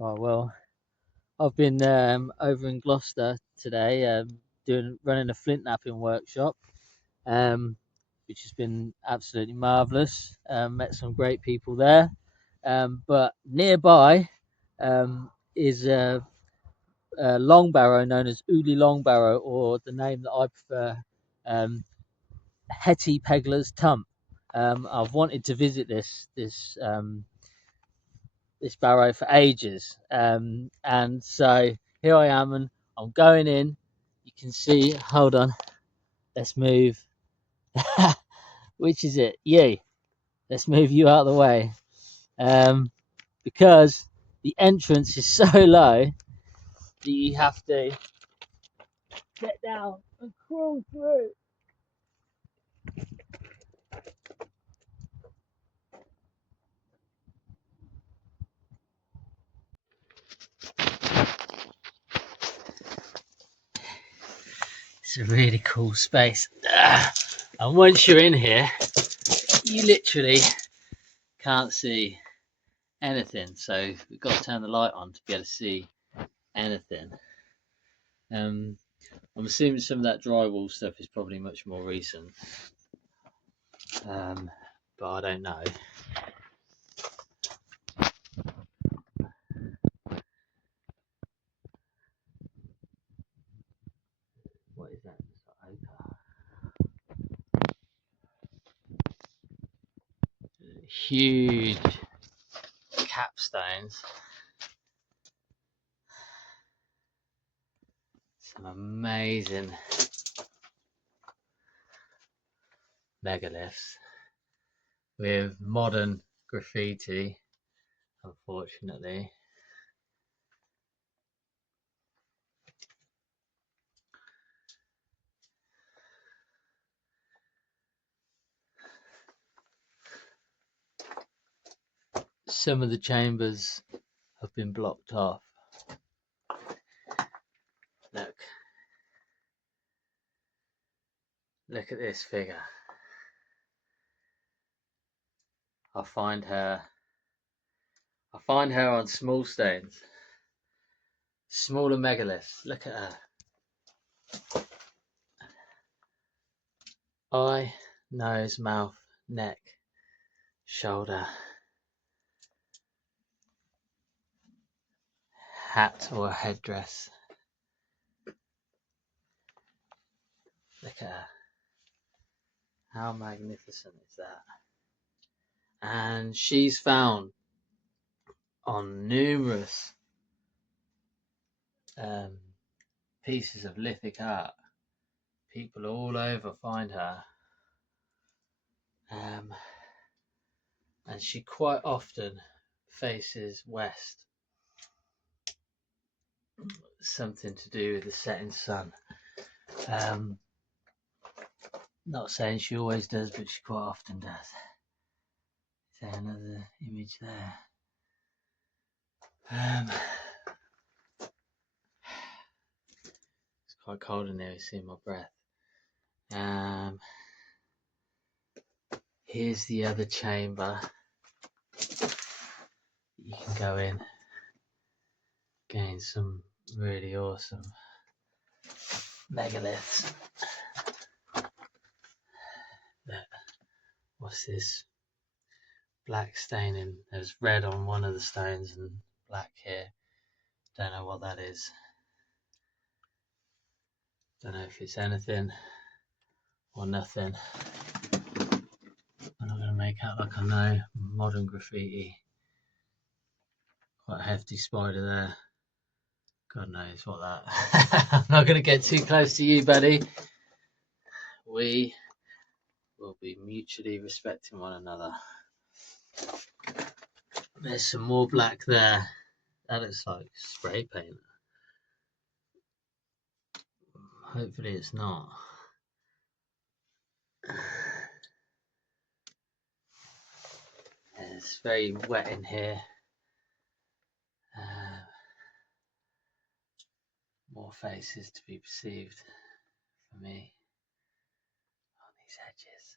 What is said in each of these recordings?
Oh well, I've been over in Gloucester today, running a flint knapping workshop, um, which has been absolutely marvellous. Met some great people there, but nearby is a long barrow known as Uley long barrow, or the name that I prefer, um, Hetty Pegler's Tump. I've wanted to visit this barrow for ages. And so here I am, and I'm going in. You can see, hold on, let's move. Which is it? You. Let's move you out of the way. Um, because the entrance is so low that you have to get down and crawl through. It's a really cool space. And once you're in here, you literally can't see anything. So we've got to turn the light on to be able to see anything. Um, I'm assuming some of that drywall stuff is probably much more recent, but I don't know. What is that? Huge capstones. Some amazing megaliths with modern graffiti, unfortunately. Some of the chambers have been blocked off. Look at this figure. I find her on small stones, smaller megaliths. Look at her. Eye, nose, mouth, neck, shoulder, hat or headdress. Look at her. How magnificent is that? And she's found on numerous pieces of lithic art. People all over find her. And she quite often faces west. Something to do with the setting sun. Not saying she always does, but she quite often does. So another image there. It's quite cold in there, you see my breath. Here's the other chamber. You can go in, gain some really awesome megaliths. What's this? Black staining. There's red on one of the stones and black here. Don't know what that is. Don't know if it's anything or nothing. I'm not going to make out like I know modern graffiti. Quite a hefty spider there. God knows what that. I'm not going to get too close to you, buddy. We will be mutually respecting one another. There's some more black there. That looks like spray paint. Hopefully it's not. It's very wet in here. More faces to be perceived for me on these edges.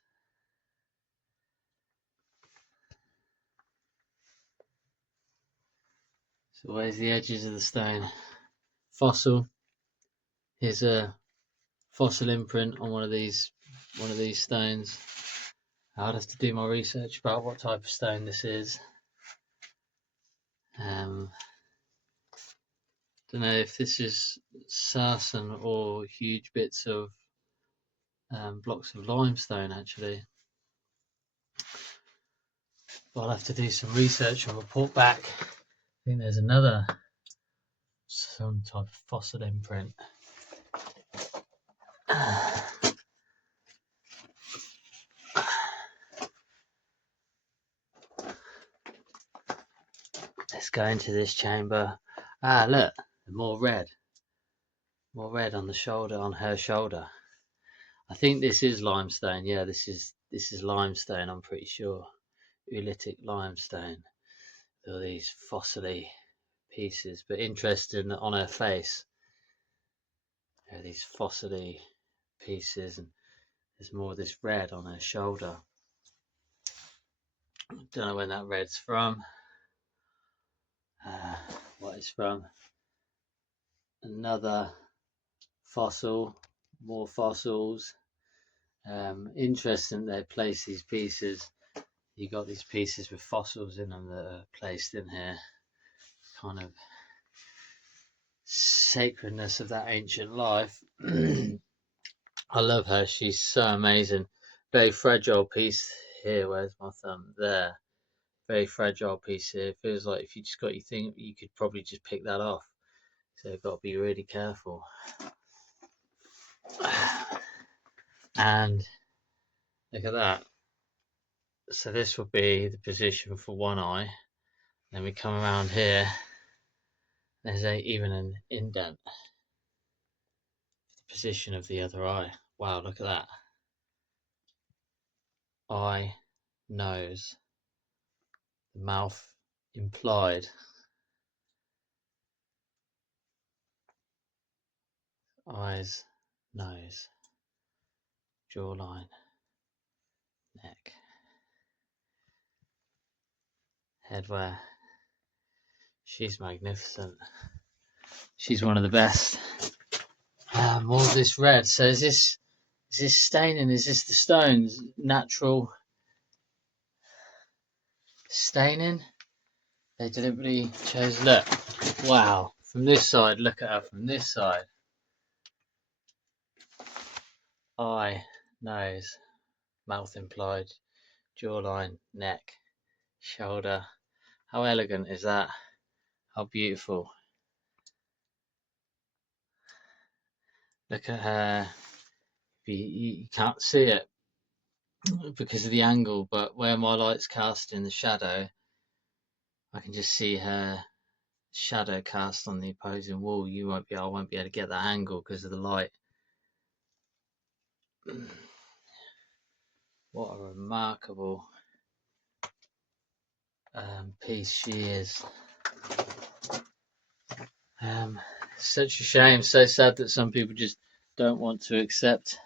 So where's the edges of the stone? Fossil. Here's a fossil imprint on one of these stones. I'd have to do my research about what type of stone this is. Don't know if this is sarsen or huge bits of blocks of limestone actually. But I'll have to do some research and report back. I think there's some type of fossil imprint. Let's go into this chamber. Ah, look, more red on the shoulder, on her shoulder. I think this is limestone. Yeah, this is limestone. I'm pretty sure, Ulitic limestone. All these fossily pieces, but interesting on her face. There are these fossily pieces, and there's more of this red on her shoulder. Don't know when that red's from. What it's from? Another fossil, more fossils. Interesting they place these pieces. You got these pieces with fossils in them that are placed in here. Kind of sacredness of that ancient life. I love her. She's so amazing. Very fragile piece here. Where's my thumb? There. Very fragile piece here. It feels like if you just got your thing, you could probably just pick that off. So you've got to be really careful. And look at that. So this would be the position for one eye. Then we come around here. There's even an indent. The position of the other eye. Wow, look at that. Eye, nose, the mouth implied. Eyes, nose, jawline, neck, headwear. She's magnificent. She's one of the best. More of this red. So is this staining? Is this the stones? Natural staining? They deliberately chose. Look, wow. From this side, look at her. From this side, eye, nose, mouth implied, jawline, neck, shoulder. How elegant is that? How beautiful. Look at her. You can't see it because of the angle, but where my light's cast in the shadow, I can just see her shadow cast on the opposing wall. I won't be able to get that angle because of the light. What a remarkable piece she is. Such a shame. So sad that some people just don't want to accept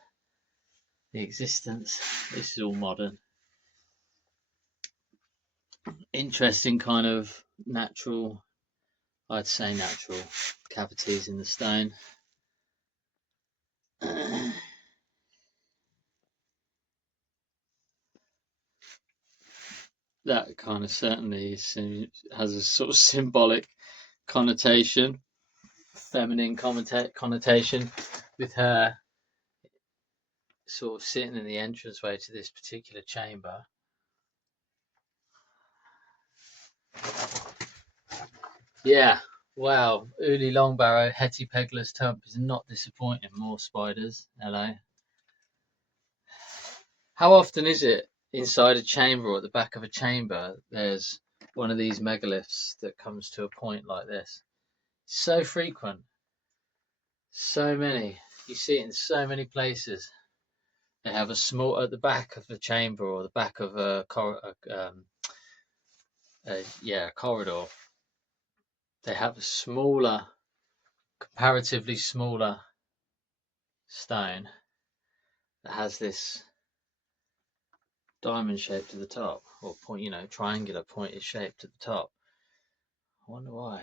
the existence. This is all modern. Interesting kind of natural, I'd say natural cavities in the stone. That kind of certainly has a sort of symbolic connotation, feminine connotation, with her sort of sitting in the entranceway to this particular chamber. Yeah, wow. Uley long barrow, Hetty Pegler's Tump is not disappointing. More spiders. Hello. How often is it inside a chamber or at the back of a chamber there's one of these megaliths that comes to a point like this? So frequent. So many. You see it in so many places. They have a small at the back of the chamber or the back of a corridor. They have a smaller, comparatively smaller stone that has this diamond shape to the top, or point, triangular pointed shape to the top. I wonder why.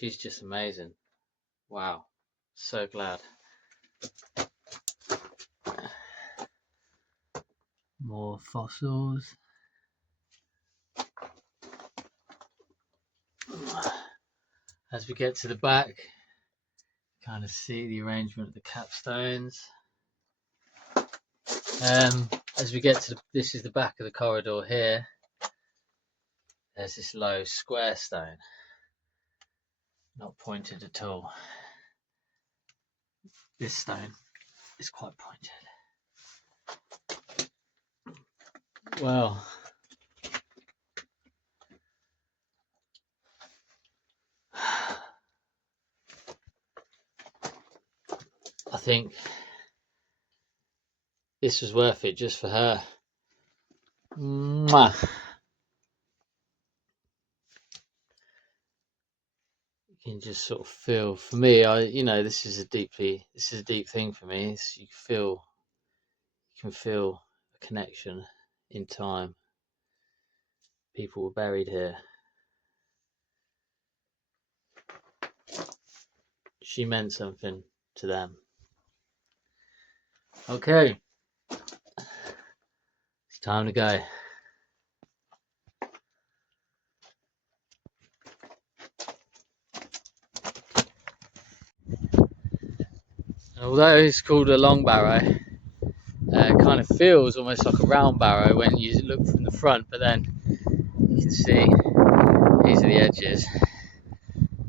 she's just amazing. Wow, so glad. More fossils. As we get to the back, kind of see the arrangement of the capstones. As we get to this is the back of the corridor here. There's this low square stone, not pointed at all. This stone is quite pointed. Well, I think this was worth it just for her. Mwah. You can just sort of feel. For me, this is a deep thing for me. You can feel a connection in time. People were buried here. She meant something to them. Okay, it's time to go. And although it's called a long barrow, it kind of feels almost like a round barrow when you look from the front, but then you can see these are the edges,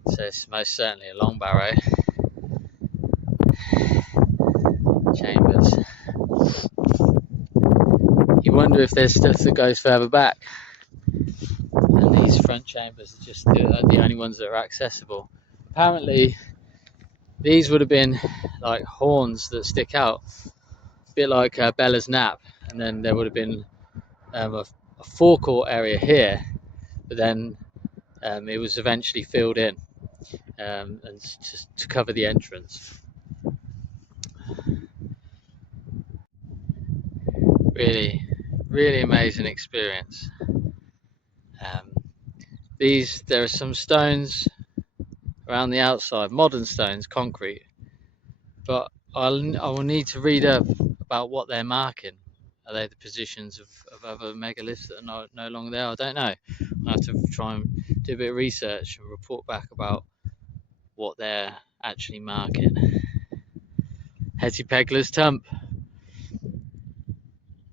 so it's most certainly a long barrow. Chambers. You wonder if there's stuff that goes further back, and these front chambers are just the only ones that are accessible. Apparently these would have been like horns that stick out, a bit like Bella's nap, and then there would have been a forecourt area here, but then it was eventually filled in and to cover the entrance. Really amazing experience. There are some stones around the outside, modern stones, concrete, but I will need to read up about what they're marking. Are they the positions of other megaliths that are no longer there? I don't know. I have to try and do a bit of research and report back about what they're actually marking. Hetty Pegler's Tump.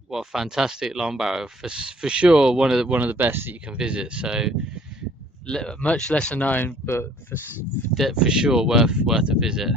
What a fantastic long barrow, for sure one of the best that you can visit. So much lesser known, but for sure worth a visit.